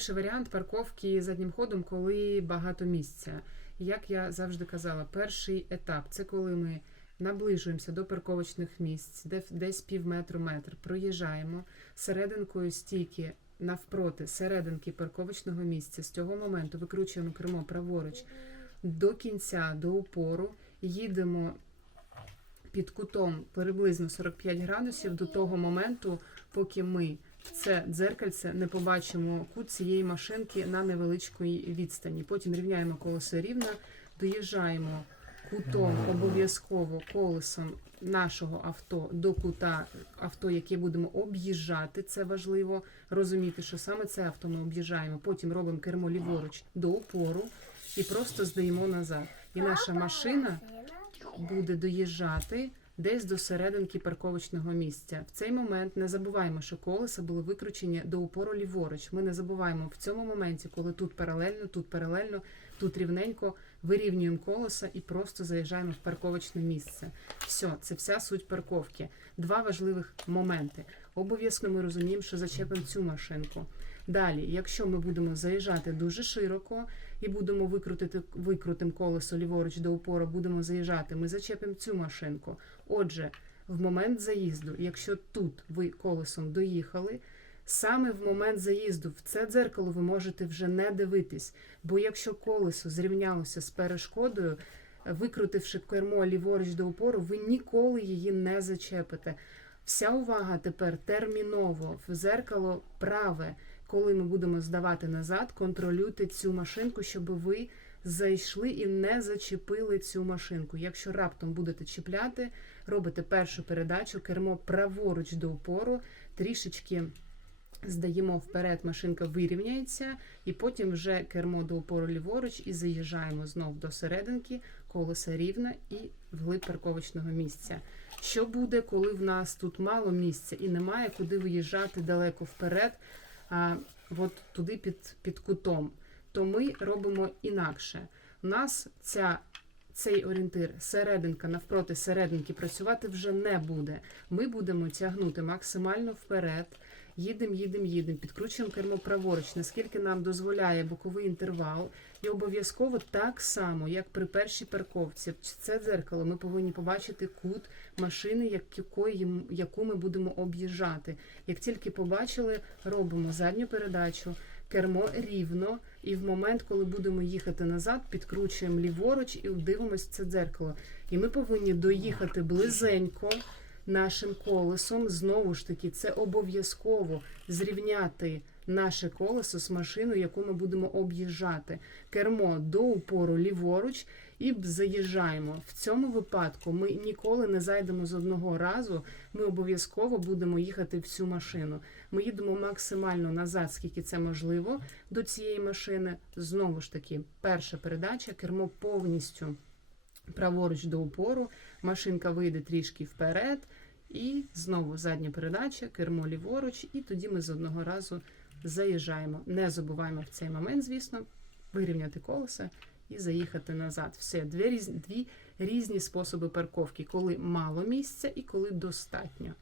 перший варіант парковки заднім ходом, коли багато місця. Як я завжди казала, перший етап це коли ми наближуємося до парковочних місць, де десь пів метру метр, проїжджаємо серединкою стійки навпроти серединки парковочного місця. З цього моменту викручуємо кермо праворуч до кінця, до упору, їдемо під кутом приблизно 45 градусів до того моменту, поки ми це дзеркальце не побачимо кут цієї машинки на невеличкій відстані. Потім рівняємо колесо рівно, доїжджаємо кутом обов'язково колесом нашого авто до кута авто, яке будемо об'їжджати. Це важливо розуміти, що саме це авто ми об'їжджаємо. Потім робимо кермо ліворуч до упору і просто здаємо назад. І наша машина буде доїжджати десь до серединки парковочного місця. В цей момент не забуваємо, що колеса були викручені до упору ліворуч. Ми не забуваємо в цьому моменті, коли тут паралельно, тут паралельно, тут рівненько, вирівнюємо колеса і просто заїжджаємо в парковочне місце. Все, це вся суть парковки. Два важливих моменти. Обов'язково ми розуміємо, що зачепимо цю машинку. Далі, якщо ми будемо заїжджати дуже широко і будемо викрутити викрутим колесо ліворуч до упору, будемо заїжджати, ми зачепимо цю машинку. Отже, в момент заїзду, якщо тут ви колесом доїхали, саме в момент заїзду в це дзеркало ви можете вже не дивитись. Бо якщо колесо зрівнялося з перешкодою, викрутивши кермо ліворуч до упору, ви ніколи її не зачепите. Вся увага тепер терміново в зеркало праве. Коли ми будемо здавати назад, контролюйте цю машинку, щоб ви зайшли і не зачепили цю машинку. Якщо раптом будете чіпляти, робите першу передачу, кермо праворуч до упору, трішечки здаємо вперед, машинка вирівняється, і потім вже кермо до упору ліворуч і заїжджаємо знов до серединки, колеса рівно і вглиб парковочного місця. Що буде, коли в нас тут мало місця і немає куди виїжджати далеко вперед, а, от туди під, під кутом, то ми робимо інакше. У нас ця цей орієнтир серединка навпроти серединки працювати вже не буде. Ми будемо тягнути максимально вперед. Їдемо, їдемо, їдемо, підкручуємо кермо праворуч, наскільки нам дозволяє боковий інтервал. І обов'язково так само, як при першій парковці, це дзеркало ми повинні побачити кут машини, яку ми будемо об'їжджати. Як тільки побачили, робимо задню передачу, кермо рівно, і в момент, коли будемо їхати назад, підкручуємо ліворуч і дивимося це дзеркало. І ми повинні доїхати близенько нашим колесом. Знову ж таки, це обов'язково зрівняти наше колесо з машиною, яку ми будемо об'їжджати. Кермо до упору ліворуч і заїжджаємо. В цьому випадку ми ніколи не зайдемо з одного разу. Ми обов'язково будемо їхати в цю машину. Ми їдемо максимально назад, скільки це можливо, до цієї машини. Знову ж таки, перша передача, кермо повністю праворуч до упору, машинка вийде трішки вперед, і знову задня передача, кермо ліворуч, і тоді ми з одного разу заїжджаємо. Не забуваємо в цей момент, звісно, вирівняти колеса і заїхати назад. Все, дві різні, дві різні способи парковки, коли мало місця і коли достатньо.